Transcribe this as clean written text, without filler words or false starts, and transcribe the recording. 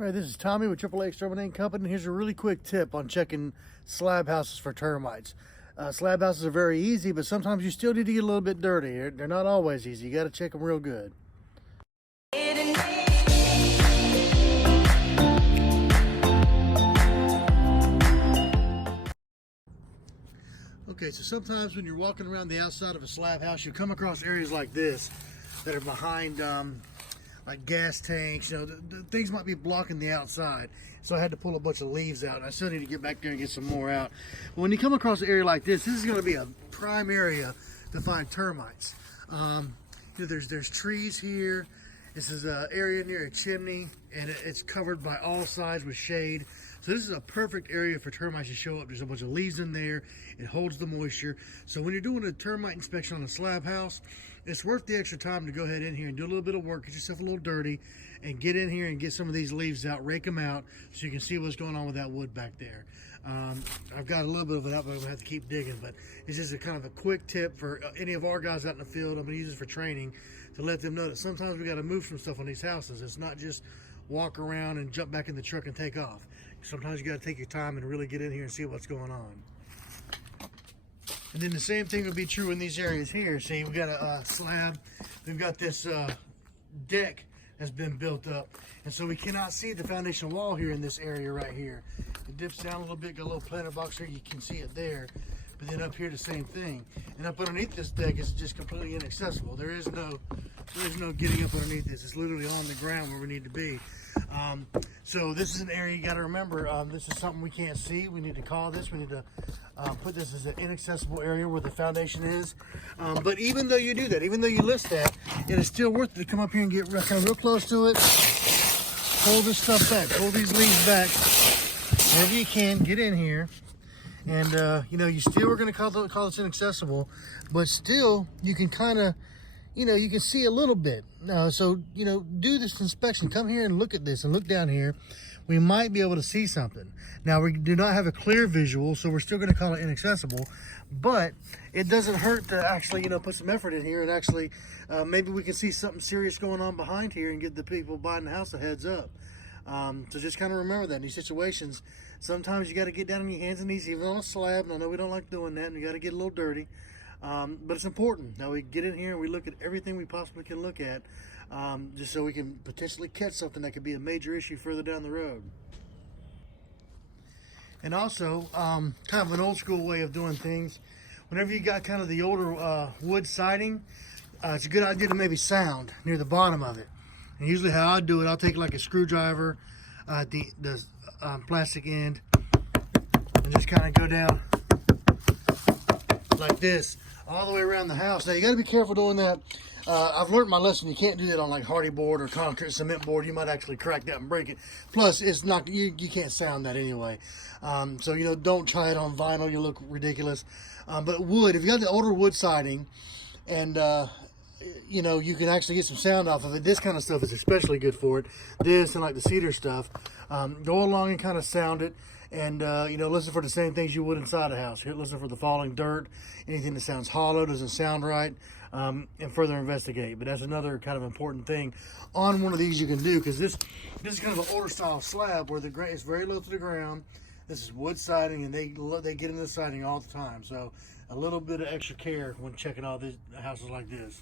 All right, this is Tommy with AAA Exterminating Company. Here's a really quick tip on checking slab houses for termites. Slab houses are very easy, but sometimes you still need to get a little bit dirty. They're not always easy. You got to check them real good. Okay, so sometimes when you're walking around the outside of a slab house, you come across areas like this that are behind like gas tanks. You know, the things might be blocking the outside. So I had to pull a bunch of leaves out. I still need to get back there and get some more out. But when you come across an area like this is going to be a prime area to find termites. You know, there's trees here. This is an area near a chimney, and it's covered by all sides with shade. So this is a perfect area for termites to show up. There's a bunch of leaves in there. It holds the moisture. So when you're doing a termite inspection on a slab house, it's worth the extra time to go ahead in here and do a little bit of work, get yourself a little dirty, and get in here and get some of these leaves out, rake them out, so you can see what's going on with that wood back there. I've got a little bit of it out, but I'm gonna have to keep digging. But it's just a kind of a quick tip for any of our guys out in the field. I'm gonna use this for training to let them know that sometimes we got to move some stuff on these houses. It's not just walk around and jump back in the truck and take off. Sometimes you got to take your time and really get in here and see what's going on. And then the same thing will be true in these areas here. See, we've got a slab. We've got this deck that's been built up. And so we cannot see the foundation wall here in this area right here. It dips down a little bit, got a little planter box here. You can see it there. But then up here, the same thing. And up underneath this deck is just completely inaccessible. There is no getting up underneath this. It's literally on the ground where we need to be. So this is an area you got to remember. This is something we can't see. We need to call this. We need to put this as an inaccessible area where the foundation is. But even though you do that, even though you list that, it is still worth it to come up here and get kind of real close to it. Pull this stuff back. Pull these leaves back. Wherever you can, get in here. And, you know, you still are going to call this inaccessible, but still you can kind of, you know, you can see a little bit. So, you know, do this inspection. Come here and look at this and look down here. We might be able to see something. Now, we do not have a clear visual, so we're still going to call it inaccessible, but it doesn't hurt to actually, you know, put some effort in here and actually maybe we can see something serious going on behind here and get the people buying the house a heads up. So just kind of remember that in these situations, sometimes you got to get down on your hands and knees, even on a slab. And I know we don't like doing that, and you got to get a little dirty, but it's important. Now we get in here and we look at everything we possibly can look at, just so we can potentially catch something that could be a major issue further down the road. And also, kind of an old school way of doing things, whenever you got kind of the older wood siding, it's a good idea to maybe sound near the bottom of it. And usually how I do it, I'll take like a screwdriver at the plastic end and just kind of go down like this all the way around the house. Now you got to be careful doing that. I've learned my lesson. You can't do that on like hardy board or concrete cement board. You might actually crack that and break it. Plus, it's not you can't sound that anyway. So you know, don't try it on vinyl. You look ridiculous. But wood, if you got the older wood siding and you know, you can actually get some sound off of it. This kind of stuff is especially good for it. This and like the cedar stuff. Go along and kind of sound it, and you know, listen for the same things you would inside a house. Listen for the falling dirt, anything that sounds hollow, doesn't sound right, and further investigate. But that's another kind of important thing on one of these you can do, because this is kind of an older style slab where the ground is very low to the ground. This is wood siding, and they get into the siding all the time. So a little bit of extra care when checking all these houses like this.